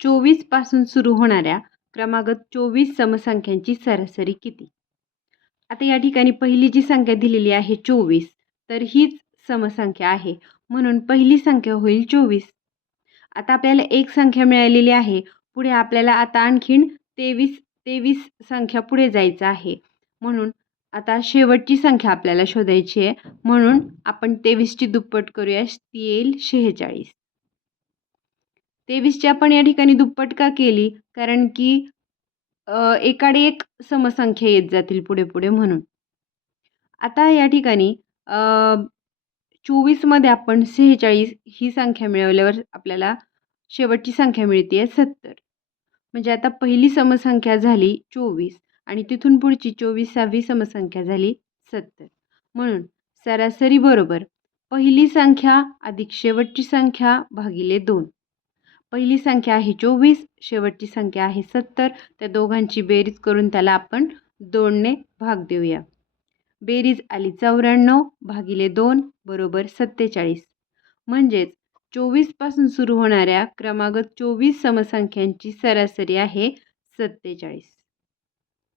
चोवीसपासून सुरू होणाऱ्या क्रमागत चोवीस समसंख्यांची सरासरी किती? आता या ठिकाणी पहिली जी संख्या दिलेली आहे चोवीस तर हीच समसंख्या आहे. म्हणून पहिली संख्या होईल चोवीस. आता आपल्याला एक संख्या मिळालेली आहे. पुढे आपल्याला आता आणखीन तेवीस तेवीस संख्या पुढे जायचं आहे. म्हणून आता शेवटची संख्या आपल्याला शोधायची आहे. म्हणून आपण तेवीसची दुप्पट करूया ती येईल शेहेचाळीस. तेवीसची आपण या ठिकाणी दुप्पट का केली? कारण की एकाडे एक समसंख्या येत जातील पुढे पुढे म्हणून. आता या ठिकाणी चोवीसमध्ये आपण सेहेचाळीस ही संख्या मिळवल्यावर आपल्याला शेवटची संख्या मिळते आहे सत्तर. म्हणजे आता पहिली समसंख्या झाली चोवीस आणि तिथून पुढची चोवीसावी समसंख्या झाली सत्तर. म्हणून सरासरी बरोबर पहिली संख्या अधिक शेवटची संख्या भागिले दोन. पहिली संख्या आहे चोवीस शेवटची संख्या आहे सत्तर. त्या दोघांची बेरीज करून त्याला आपण दोनने भाग देऊया. बेरीज आली चौऱ्याण्णव भागिले दोन बरोबर सत्तेचाळीस. म्हणजेच चोवीसपासून सुरू होणाऱ्या क्रमागत चोवीस समसंख्यांची सरासरी आहे सत्तेचाळीस.